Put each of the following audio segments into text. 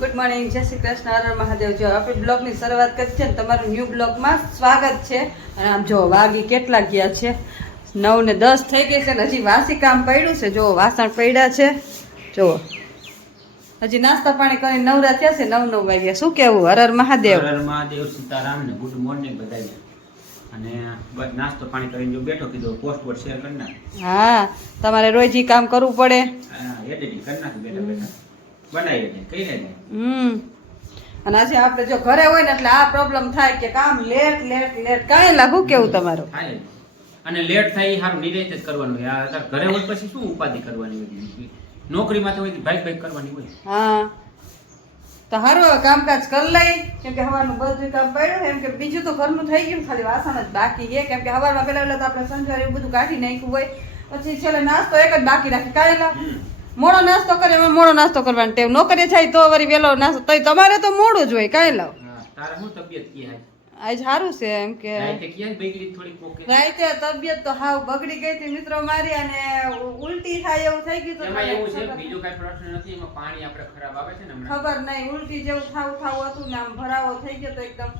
Good morning, જય શ્રી કૃષ્ણ, હર હર મહાદેવ. જો આપણે બ્લોગની શરૂઆત કરી છે ને તમારું ન્યૂ બ્લોગમાં સ્વાગત છે. અને આમ જો વાગી કેટલા ગયા છે, 9 ને 10 થઈ ગઈ છે ને હજી વાસી કામ પડ્યું છે. જો વાસણ પડ્યા છે, જો હજી નાસ્તા પાણી કરીને નવરા થયા છે. 9 વાગ્યા. શું કેવું? હર હર મહાદેવ. હર હર મહાદેવ, સીતારામ ને ગુડ મોર્નિંગ બધાને. અને બસ નાસ્તો પાણી કરીને જો બેઠો, કીધું પોસ્ટ પર શેર કરી નાખ. હા, તમારે રોજ ઈ કામ કરવું પડે. એડિટિંગ કરી નાખ બેઠા બેઠા બનાવી દે કઈ ને. અને આજે આપણે જો ઘરે હોય ને એટલે આ પ્રોબ્લેમ થાય કે કામ લેટ કાંઈ લાગુ. કેવું તમારું? થાય અને લેટ થાય એ સારું નિરાંતે જ કરવાનું. યાર ઘરે હોય પછી શું ઉપાધિ કરવાની હોય, નોકરીમાં તો હોય ભાઈ કરવાની હોય. હા, તો હારું હવે કામકાજ કરી લઈ, કેમ કે હવાનું બધું કામ પડ્યું. એમ કે બીજું તો ઘરનું થઈ ગયું, ખાલી વાસણ જ બાકી છે. કેમ કે હવારમાં પેલા તો આપણે સંજવારી એવું બધું કાઢી નાખ્યું હોય, પછી છેલ્લે નાસ્તો એક જ બાકી રાખી. કાંઈ લા મોડો નાસ્તો કરે, એમાં મોડો નાસ્તો કરવાનો ટેવ. નોકરી થાય તો વળી વેલો નાસ્તો, તો તમારે તો મોડું જ હોય. કાંઈ લાવ તારે શું તબિયત કે આજ સારું છે. એમ કે રાતે તબિયત તો હાવ બગડી ગઈ હતી મિત્રો મારી, અને ઉલટી થાય એવું થઈ ગયું. એમાં એવું છે, બીજો કઈ પ્રશ્ન નથી. એમાં પાણી આપણે ખરાબ આવે છે ને હમણાં. ખબર નહીં, ઉલટી જેવું થાવું હતું ને આમ ભરાવો થઈ ગયો તો એકદમ.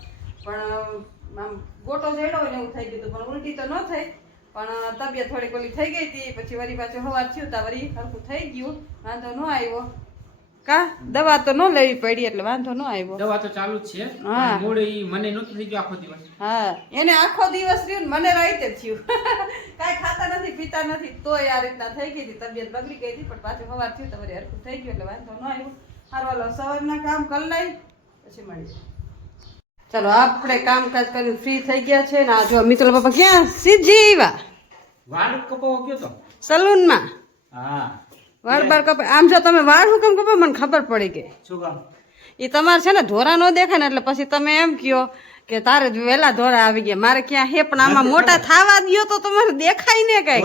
પણ આમ ગોટો જેડો હોય ને એવું થઈ ગયું હતું, પણ ઉલટી તો ન થઈ. પણ તબિયત થોડી ઓલી થઈ ગઈ હતી. પછી વળી પાછું હવાર થયું તા વળી હરખું થઈ ગયું, વાંધો ન આવ્યો. કા દવા તો ન લેવી પડી એટલે વાંધો ન આવ્યો. દવા તો ચાલુ જ છે. હા, મૂળ ઈ મને નહોતું થઈ ગયું આખો દિવસ. હા, એને આખો દિવસ રહ્યું ને મને રાતે જ થયું. કાંઈ ખાતા નથી પીતા નથી તોય આ રીતના થઈ ગઈ હતી. તબિયત બગડી ગઈ હતી, પણ પાછું હવાર થયું તો વળી હરખું થઈ ગયું એટલે વાંધો ન આવ્યો. હારવાલો સવારના કામ કરી લઈ પછી મળીએ. ચાલો, આપણે કામકાજ કરીને ફ્રી થઈ ગયા છે ને. આ જો મિત્રો પપ્પા ક્યાં સીધી વાળ કપાવો ગયો તો સલૂનમાં. હા, વાળ બાર કપાય. આમ જો તમે વાળ હું કેમ કપાવ મને ખબર પડી ગઈ. શું કામ? એ તમારે છે ને ધોરા ન દેખાય ને એટલે પછી તમે એમ કહો કે તારે વહેલા ધોરા આવી ગયા. મારે ક્યાં હે, પણ આમાં મોટા થવા દો તો તમારે દેખાય ને કઈ.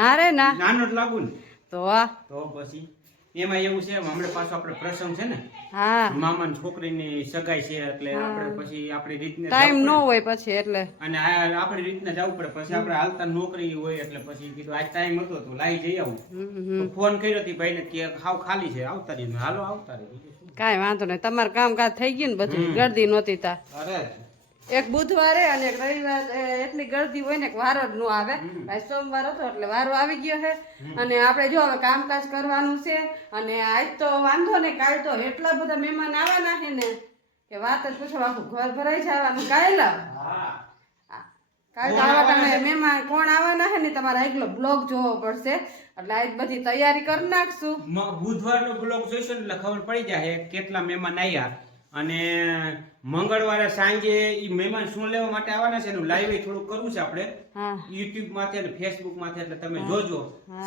ના રે ના, નાનો જ લાગુ ને તો પછી એમાં એવું છે. હમણાં પાછો આપણે પ્રસંગ છે ને, હા, મામાની છોકરીની સગાઈ છે, એટલે આપણે પછી આપણી રીતને ટાઈમ ન હોય પછી એટલે, અને આપણી રીતના જવું પડે. પછી આપણે હાલતા નોકરી હોય એટલે પછી કીધું આજ ટાઈમ હતો તો લાઈ જઈ આવું. તો ફોન કર્યો હતી ભાઈને કે હાવ ખાલી છે, આવતા રહી. હાલો આવતા રહી. કાંઈ વાંધો નહીં, તમારું કામકાજ થઈ ગયું ને બધું. ગરદી નહોતી તા. અરે એક બુધવારે અને એક રવિવાર એટલી ગરદી હોય ને કે વારો જ ન આવે. સોમવાર હતો એટલે વારો આવી ગયો છે. અને આપણે જો હવે કામકાજ કરવાનું છે. અને આજ તો વાંધો ને, કાલ તો એટલા બધા મહેમાન આવવાના છે ને કે વાત જ પૂછો, આખું ઘર ભરાઈ જવાનું. કાલ કાલ તો આવા તમે મહેમાન કોણ આવવાના છે ને તમારે એકલો બ્લોગ જોવો પડશે. એટલે આજ બધી તૈયારી કરી નાખશું. બુધવારનો બ્લોગ જોઈશું એટલે ખબર પડી જાય કેટલા મહેમાન આવ્યા. અને મંગળવારે સાંજે ઈ મહેમાન શું લેવા માટે આવવાના છે એનું લાઈવ થોડું કરવું છે આપણે યુટ્યુબ માંથી અને ફેસબુક માંથી. એટલે તમે જોજો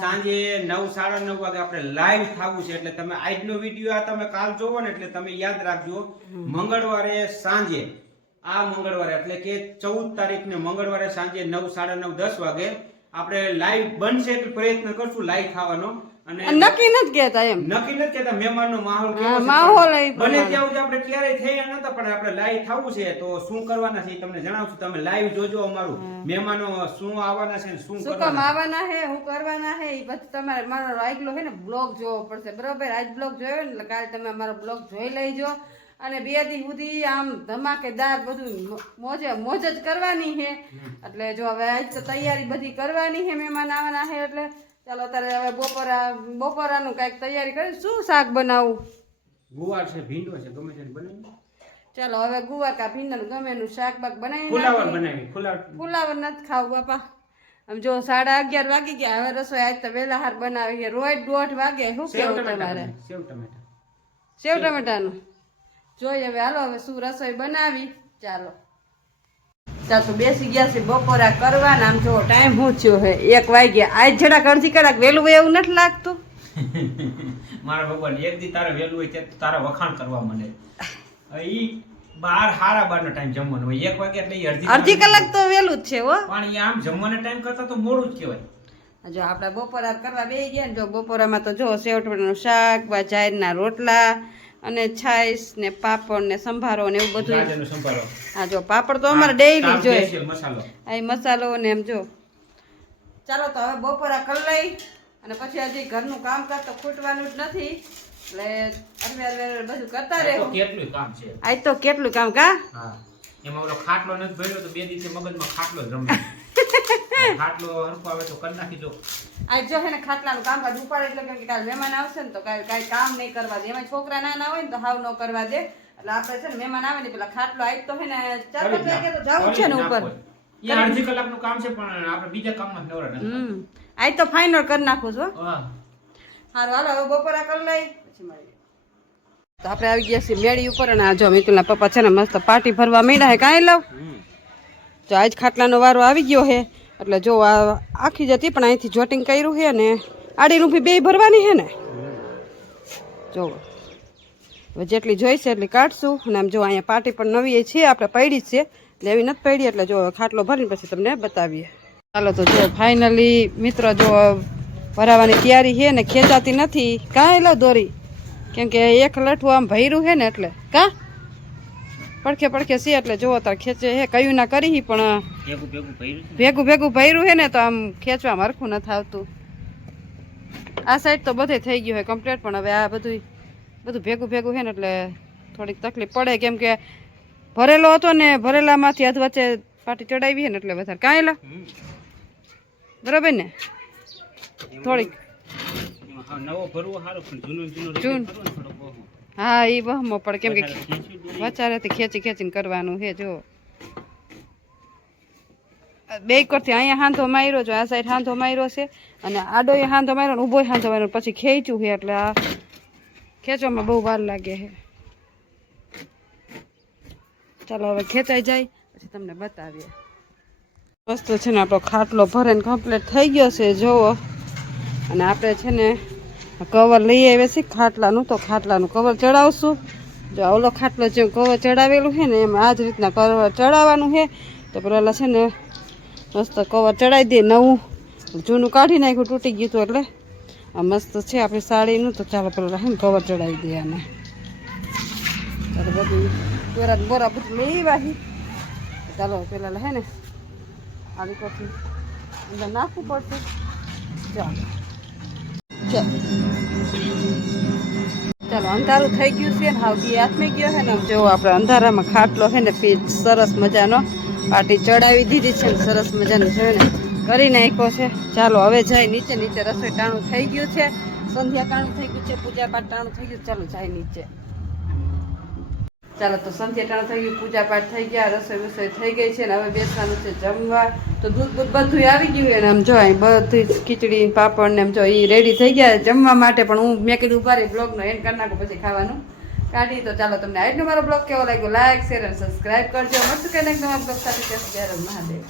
સાંજે 9:30 વાગે આપણે લાઈવ થવું છે. એટલે તમે આજનો વિડીયો આ તમે કાલ જોવો ને એટલે તમે યાદ રાખજો, મંગળવારે સાંજે, આ મંગળવારે એટલે કે 14 તારીખને મંગળવારે સાંજે 9, 9:30, 10 વાગે આપણે લાઈવ બનશે એટલે પ્રયત્ન કરશું લાઈવ થવાનો. અને નક્કી નથી કહેતા એમ, નક્કી નથી કહેતા મહેમાનનો માહોલ કેવો છે. માહોલ બને ત્યાં સુધી આપણે ક્યારેય થયા નતા, પણ આપણે લાઈવ થવું છે તો શું કરવાના છે તમને જણાવશું. તમે લાઈવ જોજો અમારું મહેમાનો શું આવવાના છે, શું કામ આવવાના છે, શું કરવાના છે. એ બધું તમારે મારો આગલો છે ને બ્લોગ જોવો પડશે, બરોબર? આજ બ્લોગ જોયો ને એટલે કાલે તમે અમારો બ્લોગ જોઈ લેજો. અને 2 દી સુધી આમ ધમાકેદાર બધું મોજ જ કરવાની છે. એટલે જો હવે આજ તો તૈયારી બધી કરવાની છે, મહેમાન આવવાના છે એટલે. ચાલો અત્યારે હવે બપોરાનું કઈક તૈયારી કરી. શું શાક બનાવું? ગુવાર છે, ભીંડો છે, ગમે તે બનાવી. ચાલો હવે ગુવાર કા ભીંડાનું ગમે એનું શાક બાક બનાવી. ફુલાવર નથી ખાવું બાપા. આમ જો 11:30 વાગી ગયા. હવે રસોઈ આજ તો વહેલા હાર બનાવી છે. રોજ 1:30 વાગે. શું કેવું તમારે? સેવ ટમેટાનું જોઈએ હવે. હાલો હવે શું રસોઈ બનાવી. ચાલો તો બેસી ગયા છે બપોરા કરવા. આમ જો ટાઈમ શું થયો હે, 1 વાગ્યા. આજ જરાક અડધી કલાક વહેલું એવું નથી લાગતું? મારા ભગવાન એક દી તારે વહેલું હોય ત્યારે તારા વખાણ કરવા માંડે. ઈ 12:30 નો ટાઈમ જમવાનો હોય. 1 વાગે એટલે અડધી કલાક તો વહેલું જ છે હો. પણ આમ જમવાના ટાઈમ કરતા તો મોડું જ કહેવાય. જો આપણે બપોરા કરવા બેસી ગયા ને, જો બપોરામાં તો જો સેવ ટમેટાનું શાક, જારના રોટલા અને છાશ ને પાપડ ને સંભારો ને એવું બધું. હા જો પાપડ તો અમારે ડેઈલી જોઈએ. આ મસાલો ને એમ જો. ચાલો તો હવે બપોરા કરી લઈ અને પછી હજી ઘરનું કામકાજ તો ખૂટવાનું જ નથી. એટલે અરવે બધું કરતા રહે. કેટલું કામ છે આજ તો કેટલું કામ કા. હા એમાં ઓલો ખાટલો નથી ભર્યો તો 2 દિવસે મગજમાં ખાટલો જ રમે. ખાટલો હરખો આવે તો કરી નાખી જો. આજ જો હે ને ખાટલાનું કામ કાઢ ઉપાડે એટલે કેમ કે કાલ મહેમાન આવશે ને તો કાંઈ કામ નહીં કરવા દે. એમાં છોકરા નાના હોય ને તો હાવ ન કરવા દે. એટલે આપણે છે ને મહેમાન આવે ને પેલા ખાટલો આજ તો હે ને 4-5 વાગે તો જવું છે ને ઉપર. એ અડધી કલાકનું કામ છે પણ આપણે બીજા કામમાં નવરા નથી. આજ તો ફાઇનલ કરી નાખું છું. હા હારું હાલો હવે બપોરા કરી લઈ પછી મળીએ. તો આપણે આવી ગયા છીએ મેળી ઉપર અને આ જો મિતુલના પપ્પા છે ને મસ્ત પાર્ટી ભરવા માંડ્યા હે. કાંઈ લવ જો આજ ખાટલાનો વારો આવી ગયો હે એટલે જો આ આખી જતી પણ અહીંથી જોટિંગ કર્યું છે ને આડીનું બી 2 ભરવાની છે ને. જો હવે જેટલી જોઈશે એટલી કાઢશું. અને આમ જો અહીંયા પાર્ટી પણ નવી છે આપણે પડી જ છે એટલે એવી નથી પડી. એટલે જો ખાટલો ભરીને પછી તમને બતાવીએ. ચાલો તો જો ફાઇનલી મિત્રો જો ભરાવાની તૈયારી છે ને ખેંચાતી નથી. કાંઈ લો દોરી કેમ કે એક લઠું આમ ભર્યું છે ને એટલે કા પડખે પડખે છે એટલે જોવો તાર ખેંચે હે. કયું ના કરી પણ ભેગું ભર્યું છે ને તો આમ ખેંચવામાં હરખું નથી આવતું. આ સાઈડ તો બધે થઈ ગયું હોય કમ્પ્લીટ પણ હવે આ બધું ભેગું છે ને એટલે થોડીક તકલીફ પડે કેમ કે ભરેલો હતો ને ભરેલામાંથી અધ વચ્ચે પાટી ચડાવી ને એટલે વધારે. કાંઈ લા બરાબર ને થોડીક હા એ વહમો પડે કેમ કે વચારેથી ખેંચીને કરવાનું છે. જો 2 કરથી અહીંયા હાંધો માર્યો જો આ સાઈડ હાંધો માર્યો છે અને આડો હાંધો માર્યો ને ઊભો હાંધો માર્યો પછી ખેંચ્યું છે એટલે આ ખેંચવામાં બહુ વાર લાગે છે. ચાલો હવે ખેંચાઈ જાય પછી તમને બતાવીએ. મસ્ત છે ને આપણો ખાટલો ભરે ને કમ્પ્લીટ થઈ ગયો છે જોવો. અને આપણે છે ને કવર લઈ આવ્યા છીએ ખાટલાનું તો ખાટલાનું કવર ચડાવશું. જો ઓલો ખાટલો જેમ કવર ચડાવેલું છે ને એમ આ જ રીતના કવર ચડાવવાનું છે. તો પેલા છે ને મસ્ત કવર ચડાવી દે. નવું જૂનું કાઢી નાખ્યું તૂટી ગયું હતું એટલે આ મસ્ત છે આપણી સાડીનું. તો ચાલો પેલા છે ને કવર ચડાવી દે આને. ચાલો બધું બોરા બધું લઈ વાહી. ચાલો પેલા હે ને આવી પછી અંદર નાખવું પડશે. ચાલો અંધારું થઈ ગયું છે ને હાવ દી હાથમાં ગયો છે ને જો આપણે અંધારામાં ખાટલો છે ને સરસ મજાનો પાટી ચડાવી દીધી છે ને સરસ મજાનું છે ને કરી નાખ્યો છે. ચાલો હવે જાય નીચે રસોઈ ટાણું થઈ ગયું છે. સંધ્યા ટાણું થઈ ગયું છે. પૂજા પાઠ ટાણું થઈ ગયું. ચાલો જાય નીચે. ચાલો તો સંધ્યા ટાણું થઈ ગયું પૂજા પાઠ થઈ ગયા રસોઈ થઈ ગઈ છે ને હવે બેસવાનું છે જમવા. તો દૂધ બધું આવી ગયું અને આમ જો બધી ખીચડી પાપડ ને એમ જો એ રેડી થઈ ગયા જમવા માટે. પણ હું મેં કીધું ઉભા રહી બ્લોગનો એન્ડ કરી નાખું પછી ખાવાનું કાઢી. તો ચાલો તમને આજનો મારો બ્લોગ કેવો લાગ્યો લાઈક શેર અને સબસ્ક્રાઈબ કરજો. મસ્ત કંઈક નવા બ્લોગ સાથે મહાદેવ.